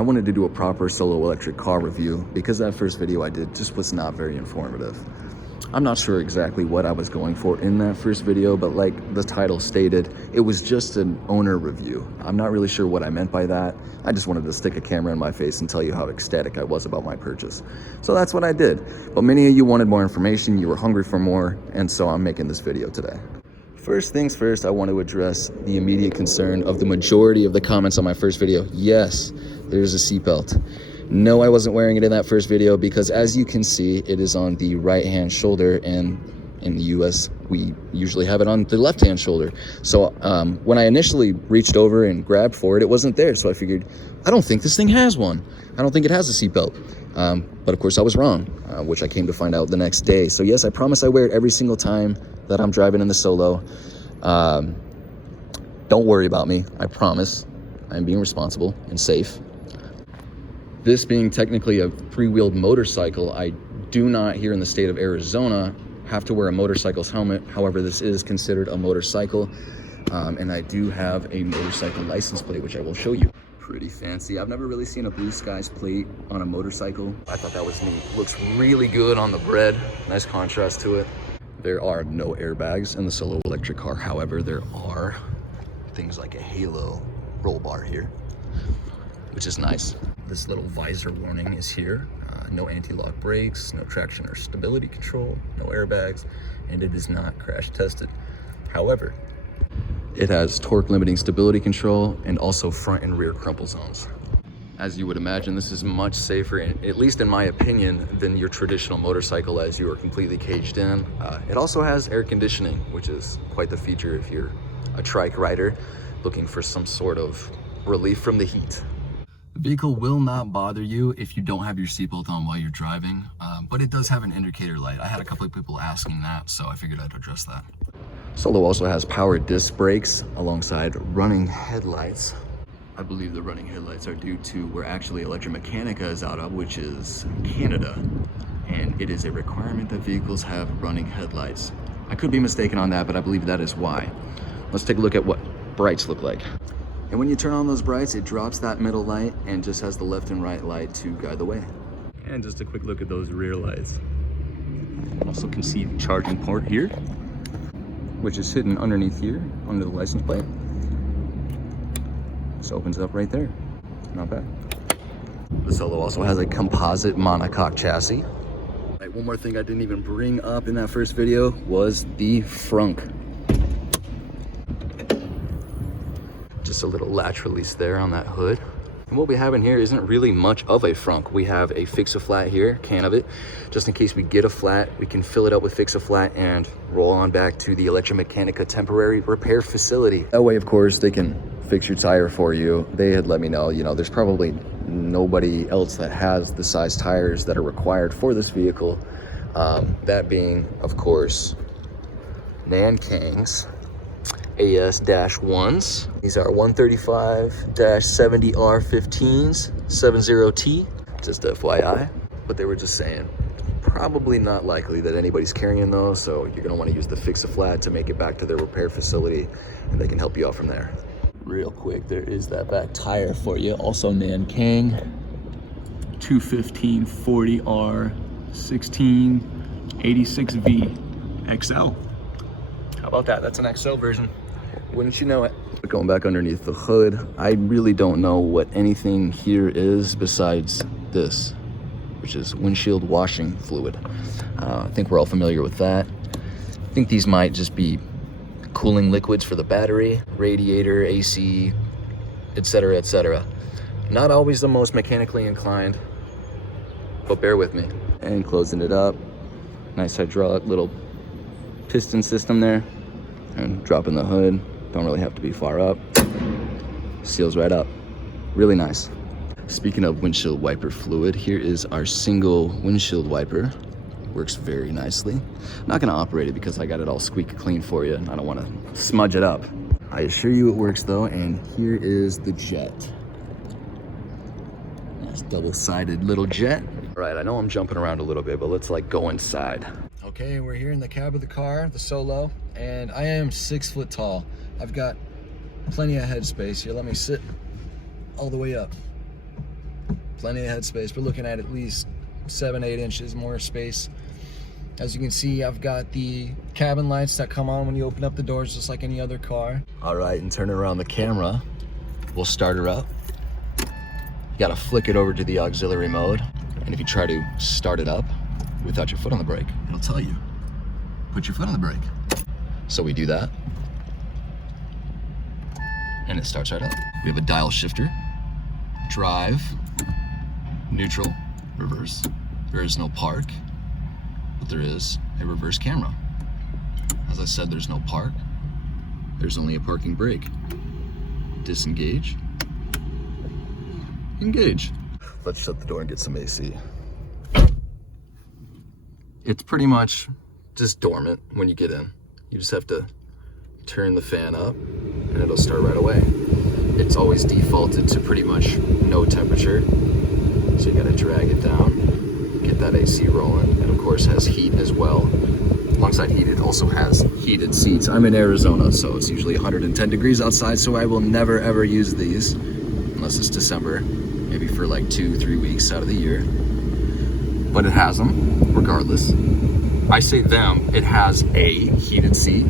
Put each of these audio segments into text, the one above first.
I wanted to do a proper solo electric car review because that first video I did just was not very informative. I'm not sure exactly what I was going for in that first video, but like the title stated, it was just an owner review. I'm not really sure what I meant by that. I just wanted to stick a camera in my face and tell you how ecstatic I was about my purchase. So that's what I did. But many of you wanted more information, you were hungry for more, and so I'm making this video today. First things first, I want to address the immediate concern of the majority of the comments on my first video. Yes, there's a seatbelt. No, I wasn't wearing it in that first video because as you can see, it is on the right-hand shoulder, and in the US, we usually have it on the left-hand shoulder. So when I initially reached over and grabbed for it, it wasn't there. So I figured, I don't think this thing has one. I don't think it has a seatbelt. But of course I was wrong, which I came to find out the next day. So yes, I promise I wear it every single time that I'm driving in the Solo. Don't worry about me, I promise. I'm being responsible and safe. This being technically a three-wheeled motorcycle, I do not, here in the state of Arizona, have to wear a motorcycle's helmet. However, this is considered a motorcycle, and I do have a motorcycle license plate, which I will show you. Pretty fancy. I've never really seen a blue skies plate on a motorcycle. I thought that was neat. Looks really good on the bread. Nice contrast to it. There are no airbags in the Solo electric car. However, there are things like a halo roll bar here, which is nice. This little visor warning is here. No anti-lock brakes, no traction or stability control, no airbags, and it is not crash tested. However, it has torque limiting stability control and also front and rear crumple zones. As you would imagine, this is much safer, at least in my opinion, than your traditional motorcycle as you are completely caged in. It also has air conditioning, which is quite the feature if you're a trike rider looking for some sort of relief from the heat. The vehicle will not bother you if you don't have your seatbelt on while you're driving, but it does have an indicator light. I had a couple of people asking that, so I figured I'd address that. Solo also has power disc brakes alongside running headlights. I believe the running headlights are due to where actually Electromechanica is out of, which is Canada, and it is a requirement that vehicles have running headlights. I could be mistaken on that, but I believe that is why. Let's take a look at what brights look like. And when you turn on those brights, it drops that middle light and just has the left and right light to guide the way. And just a quick look at those rear lights. Also can see the charging port here, which is hidden underneath here under the license plate. This opens up right there. Not bad. The Solo also has a composite monocoque chassis. Right, one more thing I didn't even bring up in that first video was the frunk. Just a little latch release there on that hood. And what we have in here isn't really much of a frunk. We have a fix-a-flat here, can of it. Just in case we get a flat, we can fill it up with fix-a-flat and roll on back to the Electromechanica temporary repair facility. That way, of course, they can fix your tire for you. They had let me know, there's probably nobody else that has the size tires that are required for this vehicle. That being, of course, Nankang's AS-1s. These are 135-70R15s, 70T, just FYI. But they were just saying, probably not likely that anybody's carrying those, so you're gonna wanna use the fix-a-flat to make it back to their repair facility, and they can help you out from there. Real quick, there is that back tire for you. Also Nankang, 215-40R16 86V XL. How about that? That's an XL version. Wouldn't you know it? Going back underneath the hood, I really don't know what anything here is besides this, which is windshield washing fluid. I think we're all familiar with that. I think these might just be cooling liquids for the battery, radiator, AC, etc., etc. Not always the most mechanically inclined, but bear with me. And closing it up, nice hydraulic little piston system there, and dropping the hood. Don't really have to be far up. Seals right up. Really nice. Speaking of windshield wiper fluid, here is our single windshield wiper. Works very nicely. I'm not gonna operate it because I got it all squeaky clean for you, and I don't wanna smudge it up. I assure you it works though, and here is the jet. Nice double-sided little jet. All right, I know I'm jumping around a little bit, but let's go inside. Okay, we're here in the cab of the car, the Solo, and I am 6 foot tall. I've got plenty of headspace here. Let me sit all the way up. plenty of headspace. We're looking at least 7-8 inches more space. As you can see, I've got the cabin lights that come on when you open up the doors, just like any other car. All right, and turning around the camera, we'll start her up. You gotta flick it over to the auxiliary mode. And if you try to start it up without your foot on the brake, it'll tell you, put your foot on the brake. So we do that, and it starts right up. We have a dial shifter, drive, neutral, reverse. There is no park, but there is a reverse camera. As I said, there's no park. There's only a parking brake. Disengage, engage. Let's shut the door and get some AC. It's pretty much just dormant when you get in. You just have to turn the fan up and it'll start right away. It's always defaulted to pretty much no temperature. So you gotta drag it down, get that AC rolling, and of course has heat as well. Alongside heat, it also has heated seats. I'm in Arizona, so it's usually 110 degrees outside, so I will never ever use these unless it's December, maybe for like 2-3 weeks out of the year. But it has them, regardless. I say them, it has a heated seat.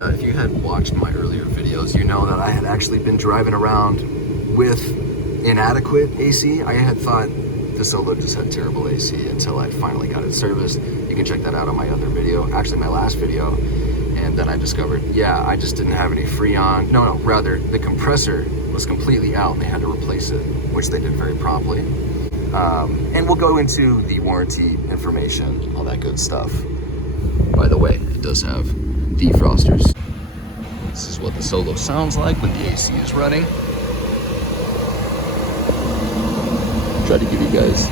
If you had watched my earlier videos, you know that I had actually been driving around with inadequate AC. I had thought the Solo just had terrible AC until I finally got it serviced. You can check that out on my other video, actually my last video. And then I discovered, yeah, I just didn't have any Freon. No, rather, the compressor was completely out and they had to replace it, which they did very promptly. And we'll go into the warranty information, all that good stuff. By the way, it does have defrosters. This is what the Solo sounds like when the AC is running. Try to give you guys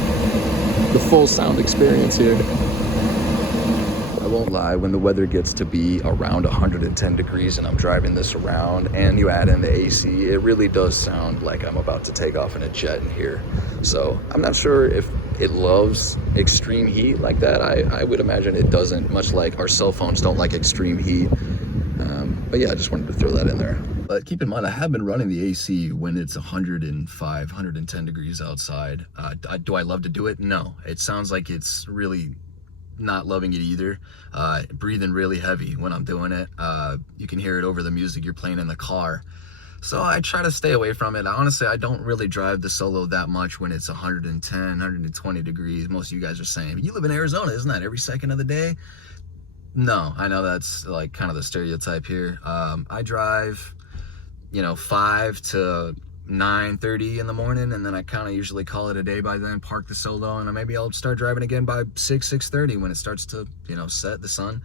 the full sound experience here. I won't lie, when the weather gets to be around 110 degrees and I'm driving this around and you add in the AC, it really does sound like I'm about to take off in a jet in here. So I'm not sure if it loves extreme heat like that. I would imagine it doesn't, much like our cell phones don't like extreme heat. But yeah, I just wanted to throw that in there. But keep in mind, I have been running the AC when it's 105, 110 degrees outside. Do I love to do it? No. It sounds like it's really not loving it either. Breathing really heavy when I'm doing it. You can hear it over the music you're playing in the car. So I try to stay away from it. Honestly, I don't really drive the Solo that much when it's 110, 120 degrees. Most of you guys are saying, you live in Arizona, isn't that every second of the day? No, I know that's like kind of the stereotype here. I drive, 5 to 9:30 in the morning, and then I kind of usually call it a day by then, park the Solo, and maybe I'll start driving again by 6:30 when it starts to, set the sun.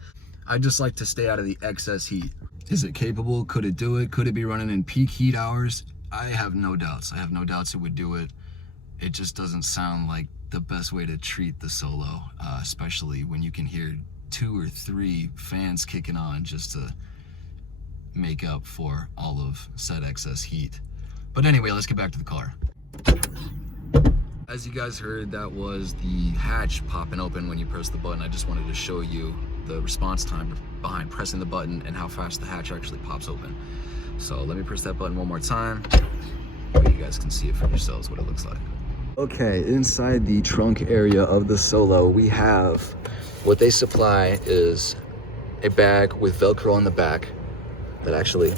I just like to stay out of the excess heat. Is it capable? Could it do it? Could it be running in peak heat hours? I have no doubts. I have no doubts it would do it. It just doesn't sound like the best way to treat the Solo, especially when you can hear 2 or 3 fans kicking on just to make up for all of said excess heat. But anyway, let's get back to the car. As you guys heard, that was the hatch popping open when you press the button. I just wanted to show you the response time behind pressing the button and how fast the hatch actually pops open. So let me press that button one more time, so you guys can see it for yourselves what it looks like. Okay, inside the trunk area of the Solo, we have what they supply is a bag with Velcro on the back that actually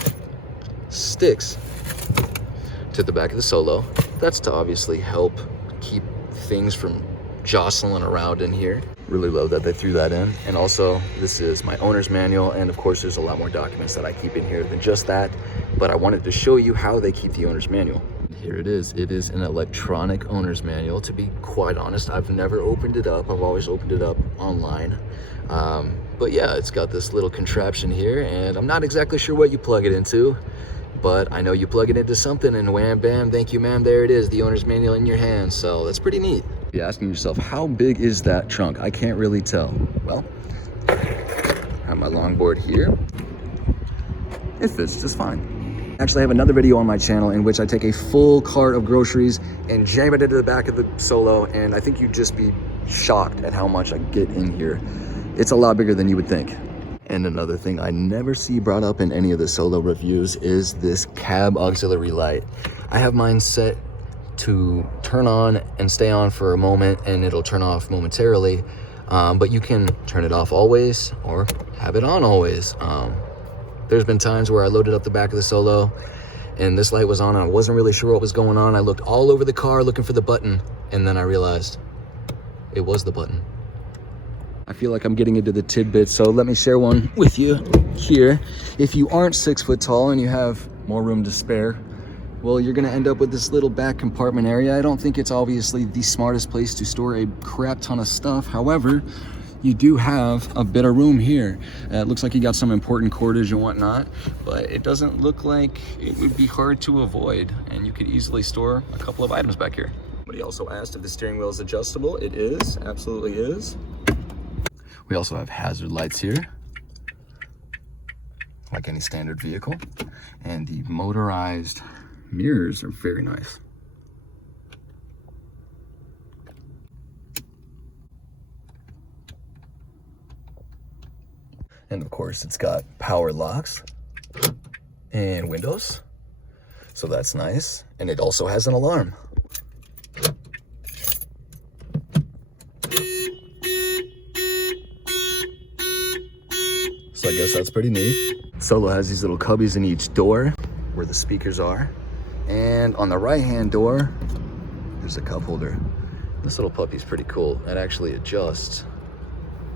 sticks to the back of the Solo. That's to obviously help keep things from jostling around in here. Really love that they threw that in. And also, this is my owner's manual, and of course there's a lot more documents that I keep in here than just that, but I wanted to show you how they keep the owner's manual. Here it is. It is an electronic owner's manual. To be quite honest, I've never opened it up. I've always opened it up online. But yeah, it's got this little contraption here, and I'm not exactly sure what you plug it into, but I know you plug it into something and wham bam, thank you ma'am, there it is, the owner's manual in your hand. So that's pretty neat. You're asking yourself, how big is that trunk? I can't really tell. Well, I have my longboard here. It fits just fine. Actually, I have another video on my channel in which I take a full cart of groceries and jam it into the back of the Solo, and I think you'd just be shocked at how much I get in here. It's a lot bigger than you would think. And another thing I never see brought up in any of the Solo reviews is this cab auxiliary light. I have mine set to turn on and stay on for a moment, and it'll turn off momentarily. But you can turn it off always or have it on always. There's been times where I loaded up the back of the Solo and this light was on and I wasn't really sure what was going on. I looked all over the car looking for the button, and then I realized it was the button. I feel like I'm getting into the tidbits, so let me share one with you here. If you aren't 6 foot tall and you have more room to spare, well, you're gonna end up with this little back compartment area. I don't think it's obviously the smartest place to store a crap ton of stuff. However, you do have a bit of room here. It looks like you got some important cordage and whatnot, but it doesn't look like it would be hard to avoid, and you could easily store a couple of items back here. But he also asked if the steering wheel is adjustable. It is, absolutely is. We also have hazard lights here, like any standard vehicle, and the motorized mirrors are very nice. And of course, it's got power locks and windows, so that's nice. And it also has an alarm. So I guess that's pretty neat. Solo has these little cubbies in each door where the speakers are. And on the right-hand door, there's a cup holder. This little puppy's pretty cool. It actually adjusts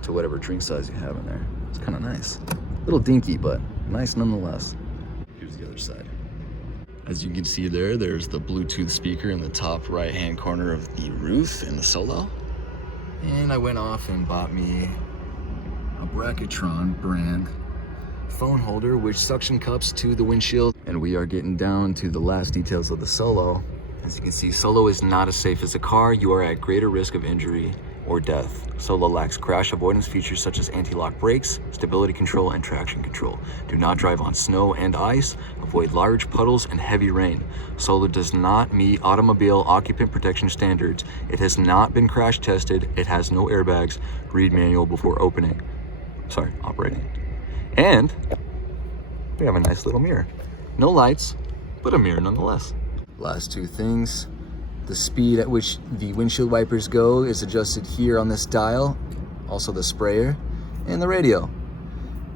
to whatever drink size you have in there. It's kind of nice. A little dinky, but nice nonetheless. Here's the other side. As you can see there's the Bluetooth speaker in the top right-hand corner of the roof in the Solo. And I went off and bought me a Bracketron brand phone holder, which suction cups to the windshield. And we are getting down to the last details of the Solo. As you can see, Solo is not as safe as a car. You are at greater risk of injury or death. Solo lacks crash avoidance features such as anti-lock brakes, stability control, and traction control. Do not drive on snow and ice. Avoid large puddles and heavy rain. Solo does not meet automobile occupant protection standards. It has not been crash tested. It has no airbags. Read manual before operating. And we have a nice little mirror. No lights, but a mirror nonetheless. Last two things. The speed at which the windshield wipers go is adjusted here on this dial. Also the sprayer and the radio.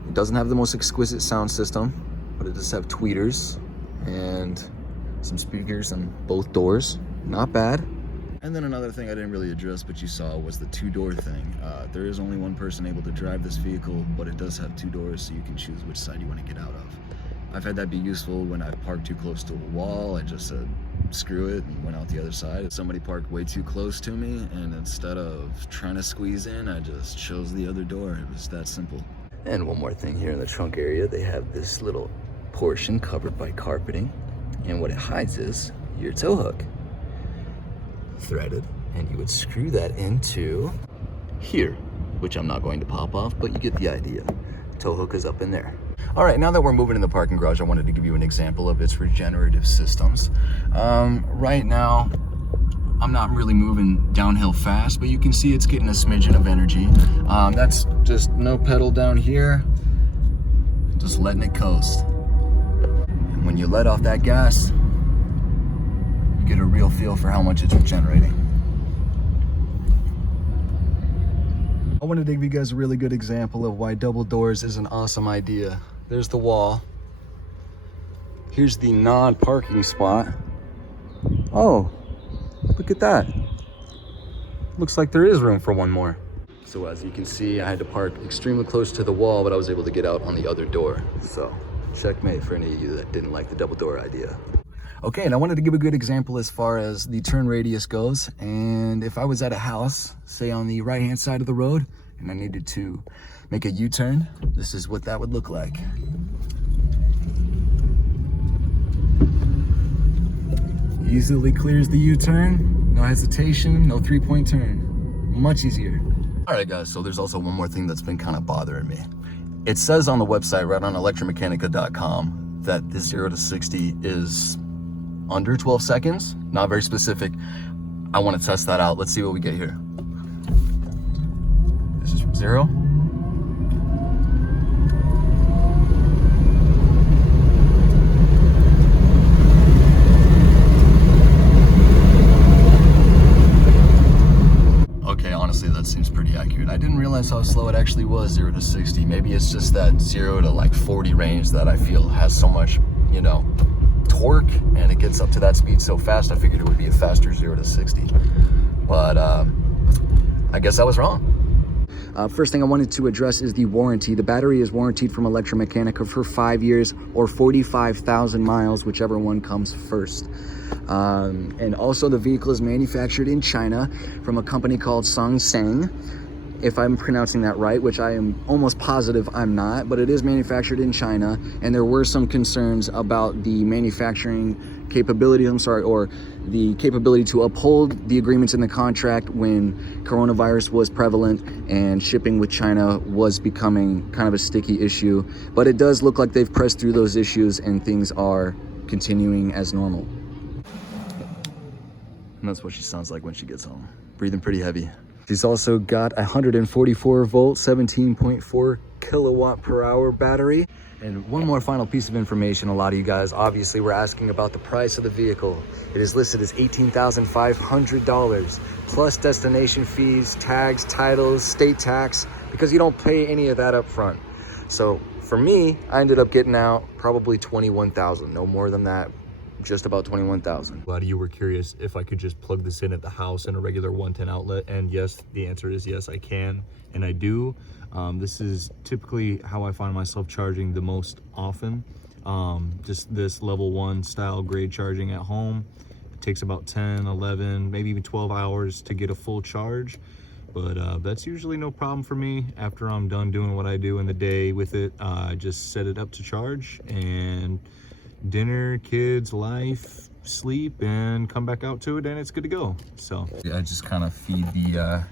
It doesn't have the most exquisite sound system, but it does have tweeters and some speakers on both doors. Not bad. And then another thing I didn't really address, but you saw, was the two-door thing. There is only one person able to drive this vehicle, but it does have two doors, so you can choose which side you want to get out of. I've had that be useful when I've parked too close to a wall. I just said, screw it, and went out the other side. Somebody parked way too close to me, and instead of trying to squeeze in, I just chose the other door. It was that simple. And one more thing here in the trunk area, they have this little portion covered by carpeting, and what it hides is your tow hook. Threaded, and you would screw that into here, which I'm not going to pop off, but you get the idea. Tow hook is up in there. All right, now that we're moving in the parking garage, I wanted to give you an example of its regenerative systems. Right now, I'm not really moving downhill fast, but you can see it's getting a smidgen of energy. That's just no pedal down here, just letting it coast. And when you let off that gas, you get a real feel for how much it's regenerating. I wanted to give you guys a really good example of why double doors is an awesome idea. There's the wall. Here's the non-parking spot. Oh, look at that. Looks like there is room for one more. So as you can see, I had to park extremely close to the wall, but I was able to get out on the other door. So checkmate for any of you that didn't like the double door idea. Okay, and I wanted to give a good example as far as the turn radius goes. And if I was at a house, say on the right-hand side of the road, and I needed to make a U-turn, this is what that would look like. Easily clears the U-turn, no hesitation, no three-point turn. Much easier. All right, guys, so there's also one more thing that's been kind of bothering me. It says on the website, right on electromechanica.com, that the 0 to 60 is under 12 seconds. Not very specific. I want to test that out. Let's see what we get here. This is from 0. honestly, that seems pretty accurate. I didn't realize how slow it actually was, 0 to 60. Maybe it's just that 0 to like 40 range that I feel has so much, you know, torque, and it gets up to that speed so fast. I figured it would be a faster 0 to 60. But I guess I was wrong. First thing I wanted to address is the warranty. The battery is warranted from Electromechanica for 5 years or 45,000 miles, whichever one comes first. And also the vehicle is manufactured in China from a company called Songsang, if I'm pronouncing that right, which I am almost positive I'm not, but it is manufactured in China. And there were some concerns about the manufacturing capability, or the capability to uphold the agreements in the contract when coronavirus was prevalent and shipping with China was becoming kind of a sticky issue. But it does look like they've pressed through those issues and things are continuing as normal. And that's what she sounds like when she gets home. Breathing pretty heavy. She's also got a 144 volt, 17.4 kilowatt per hour battery. And one more final piece of information. A lot of you guys obviously were asking about the price of the vehicle. It is listed as $18,500 plus destination fees, tags, titles, state tax, because you don't pay any of that up front. So for me, I ended up getting out probably $21,000, no more than that. Just about $21,000. A lot of you were curious if I could just plug this in at the house in a regular 110 outlet, and yes, the answer is yes, I can, and I do. This is typically how I find myself charging the most often. Just this level 1 style grade charging at home. It takes about 10, 11, maybe even 12 hours to get a full charge, but that's usually no problem for me. After I'm done doing what I do in the day with it, I just set it up to charge, and dinner, kids, life, sleep, and come back out to it, and it's good to go. So I just kind of feed the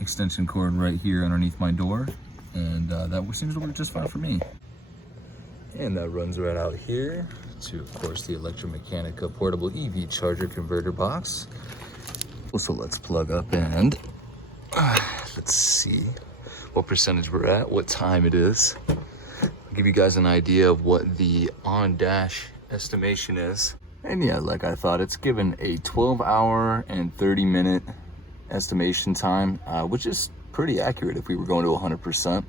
extension cord right here underneath my door, and that seems to work just fine for me. And that runs right out here to, of course, the Electromechanica portable EV charger converter box. So let's plug up and let's see what percentage we're at, what time it is. Give you guys an idea of what the on-dash estimation is. And yeah, like I thought, it's given a 12-hour and 30-minute estimation time, which is pretty accurate if we were going to 100%.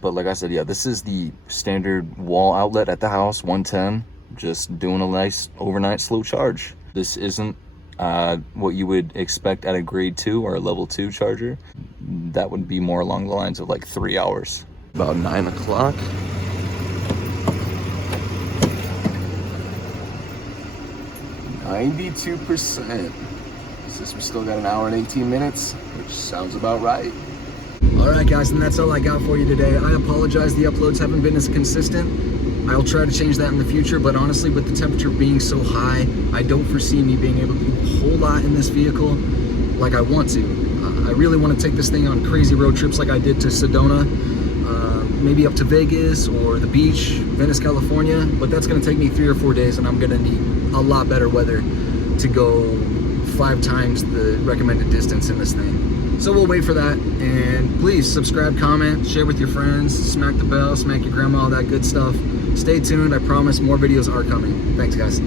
But like I said, yeah, this is the standard wall outlet at the house, 110, just doing a nice overnight slow charge. This isn't what you would expect at a grade 2 or a level 2 charger. That would be more along the lines of like 3 hours. About 9 o'clock. %. Since we still got an hour and 18 minutes, which sounds about right. All right, guys, and that's all I got for you today. I apologize the uploads haven't been as consistent. I'll try to change that in the future, but honestly, with the temperature being so high, I don't foresee me being able to do a whole lot in this vehicle like I want to. I really want to take this thing on crazy road trips like I did to Sedona, maybe up to Vegas or the beach, Venice, California, but that's going to take me 3 or 4 days, and I'm going to need a lot better weather to go 5 times the recommended distance in this thing. So we'll wait for that, and please subscribe, comment, share with your friends, smack the bell, smack your grandma, all that good stuff. Stay tuned. I promise more videos are coming. Thanks, guys.